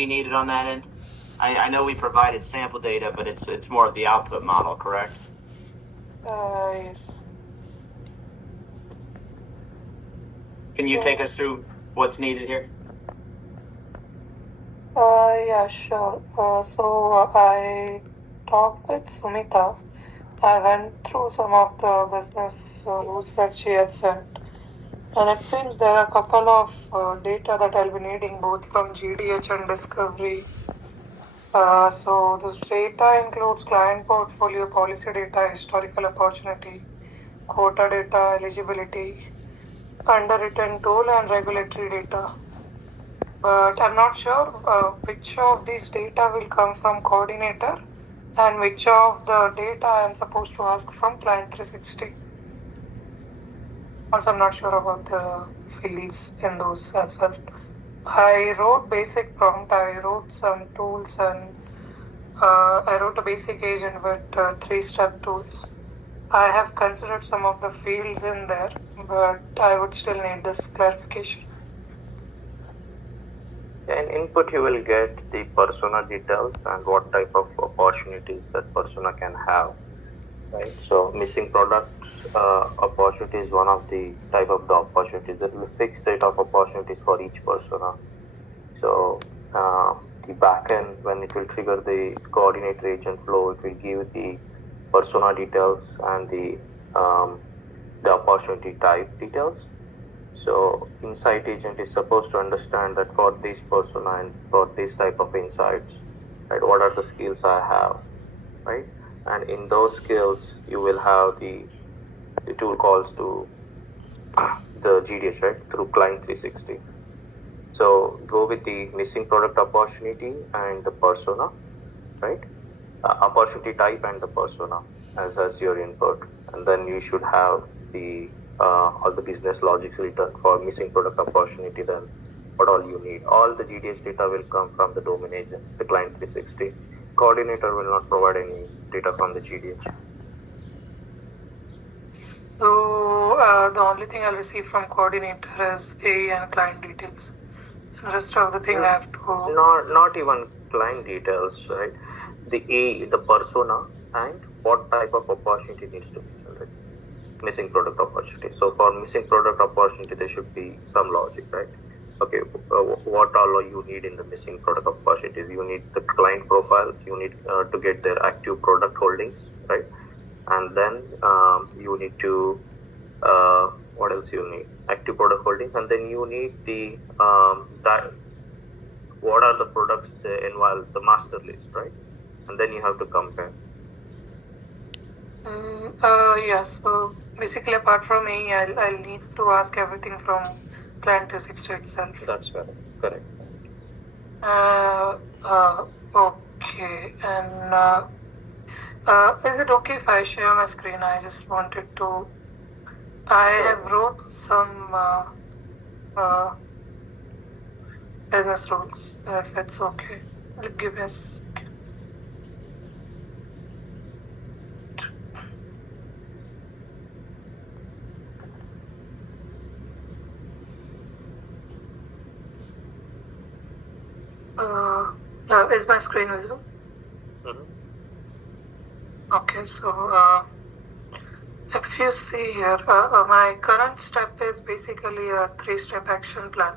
be needed on that end? I know we provided sample data, but it's more of the output model, correct? Yes. Can you take us through what's needed here? Yeah, sure. So I talked with Sumita. I went through some of the business rules that she had sent, and it seems there are a couple of data that I'll be needing both from GDH and Discovery. So this data includes client portfolio, policy data, historical opportunity, quota data, eligibility, underwritten tool, and regulatory data. But I'm not sure which of these data will come from coordinator and which of the data I'm supposed to ask from client 360. Also, I'm not sure about the fields in those as well. I wrote basic prompt, I wrote some tools, and I wrote a basic agent with 3-step tools. I have considered some of the fields in there, but I would still need this clarification. In input, you will get the persona details and what type of opportunities that persona can have, right? So missing products opportunity is one of the type of the opportunities. There will be a fixed set of opportunities for each persona. So the backend, when it will trigger the coordinator agent flow, it will give the persona details and the opportunity type details. So insight agent is supposed to understand that for this persona and for this type of insights, right, what are the skills I have, right? And in those skills, you will have the tool calls to the GDH, right, through client 360. So go with the missing product opportunity and the persona, right? Opportunity type and the persona as your input, and then you should have the all the business logics written for missing product opportunity. Then what all you need, all the GDH data will come from the domain agent, the client 360. Coordinator will not provide any data from the GDH. So the only thing I'll receive from coordinator is AE and client details. And rest of the thing I have to... Not even client details, right? The AE, the persona, and what type of opportunity needs to be generated. Missing product opportunity. So for missing product opportunity, there should be some logic, right? Okay, what all you need in the missing product opportunities? You need the client profile, you need to get their active product holdings, right? And then you need to, what else you need? Active product holdings, and then you need the, that, what are the products involved, the master list, right? And then you have to compare. Yeah, so basically apart from AE, I'll need to ask everything from client 360 itself. That's correct. Okay, and is it okay if I share my screen? I just wanted to... I have wrote some business rules, if it's okay. Give me a second. Is my screen visible? Okay, so if you see here, my current step is basically a 3-step action plan,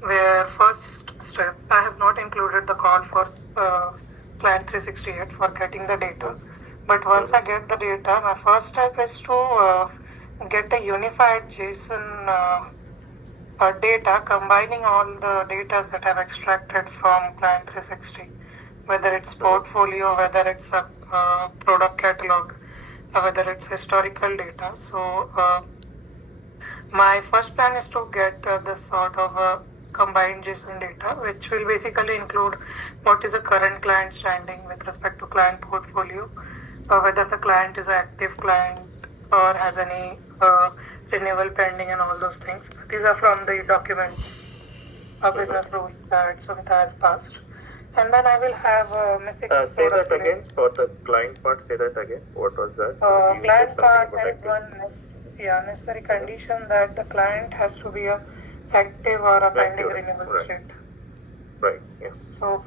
where first step, I have not included the call for client 360 yet for getting the data. But once I get the data, my first step is to get a unified JSON data combining all the data that I've extracted from client 360, whether it's portfolio, whether it's a product catalog, whether it's historical data. So my first plan is to get this sort of combined JSON data, which will basically include what is the current client standing with respect to client portfolio, whether the client is an active client or has any renewal pending and all those things. These are from the documents of business rules that Sumita has passed. And then I will have a missing say that again for the client part. Say that again. What was that? Client part has one necessary condition that the client has to be a active or a pending renewal state. Right. Yeah. So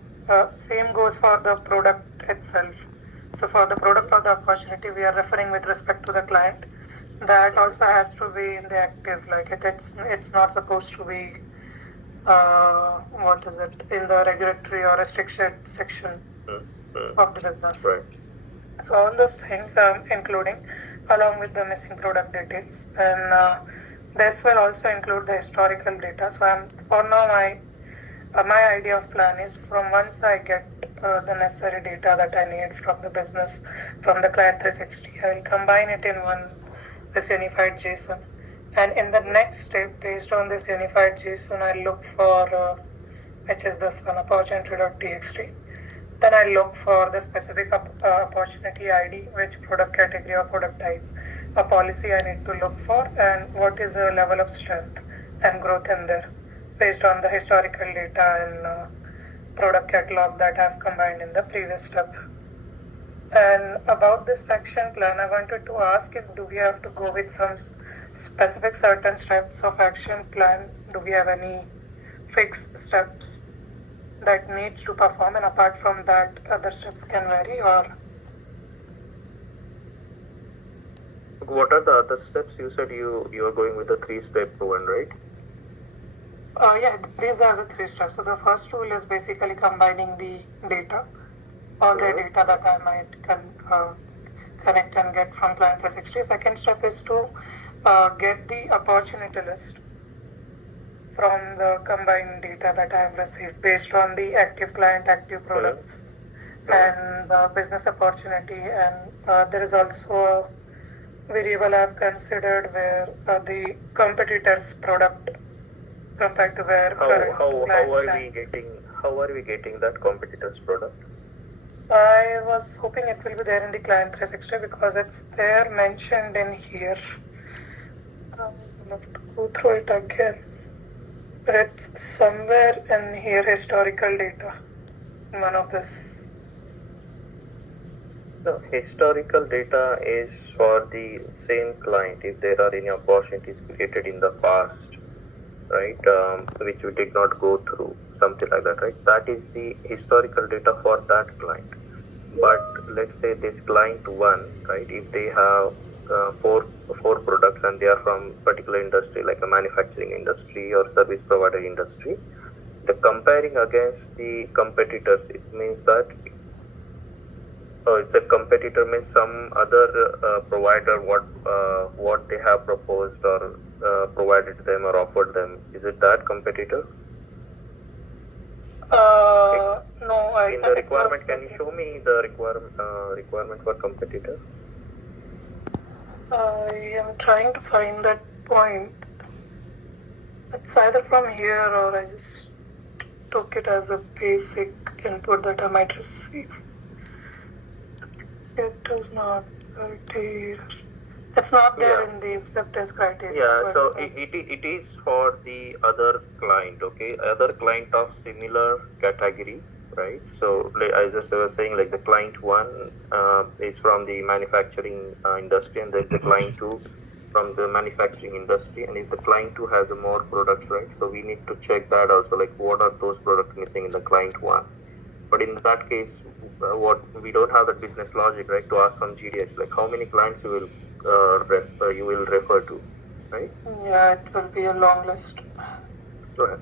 same goes for the product itself. So for the product or the opportunity we are referring with respect to the client, that also has to be in the active. Like it's not supposed to be what is it, in the regulatory or restricted section of the business. Right. So all those things I'm including along with the missing product details, and this will also include the historical data. So for now my idea of plan is, from once I get the necessary data that I need from the business, from the client 360, I will combine it in this unified JSON. And in the next step, based on this unified JSON, I look for, which is this one, opportunity.txt. Then I look for the specific opportunity ID, which product category or product type, a policy I need to look for, and what is the level of strength and growth in there, based on the historical data and product catalog that I've combined in the previous step. And about this action plan, I wanted to ask if do we have to go with some specific certain steps of action plan? Do we have any fixed steps that needs to perform, and apart from that other steps can vary? Or What are the other steps? You said you are going with the 3-step one, right? yeah, these are the 3 steps. So the first tool is basically combining the data, all the data that I might connect and get from Client 360. Second step is to get the opportunity list from the combined data that I have received based on the active client, active products, and the business opportunity. And there is also a variable I have considered where the competitor's product compared to where current how are we getting that competitor's product? I was hoping it will be there in the Client 360 because it's there mentioned in here. I'll have to go through it again. But it's somewhere in here, historical data. One of this. The historical data is for the same client if there are any opportunities created in the past, right, which we did not go through, something like that, right? That is the historical data for that client. But let's say this client 1, right, if they have four products and they are from particular industry like a manufacturing industry or service provider industry, the comparing against the competitors, it means that it's a competitor means some other provider what they have proposed or provided them or offered them. Is it that competitor? No, in the requirement, can you show me the requirement for competitor? I am trying to find that point. It's either from here or I just took it as a basic input that I might receive. It is not criteria. It's not there in the acceptance criteria. Yeah, so it is for the other client, okay? Other client of similar category, right? So as I was saying, like the client 1 is from the manufacturing industry, and there's the client 2 from the manufacturing industry. And if the client 2 has more products, right? So we need to check that also, like what are those products missing in the client 1. But in that case, what we don't have that business logic, right, to ask from GDX, like how many clients you will refer to, right? Yeah, it will be a long list. Go ahead.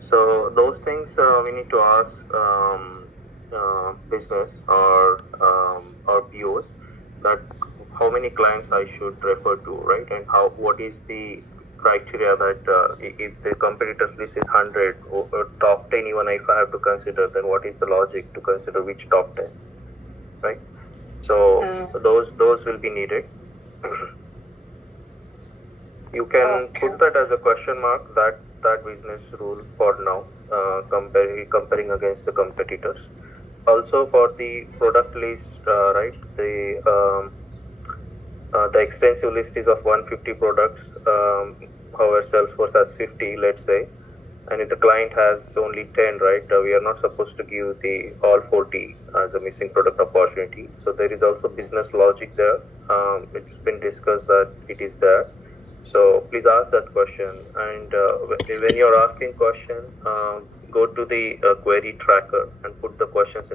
So those things we need to ask business or POs that how many clients I should refer to, right? And what is the criteria that if the competitors list is 100 or top 10, even if I have to consider, then what is the logic to consider which top 10, right? So those will be needed. You can put that as a question mark, that business rule for now, comparing against the competitors. Also for the product list, right, the extensive list is of 150 products. However, Salesforce has 50, let's say, and if the client has only 10, right, we are not supposed to give the all 40 as a missing product opportunity. So there is also business logic there. It's been discussed that it is there. So please ask that question, and when you're asking question, go to the query tracker and put the questions in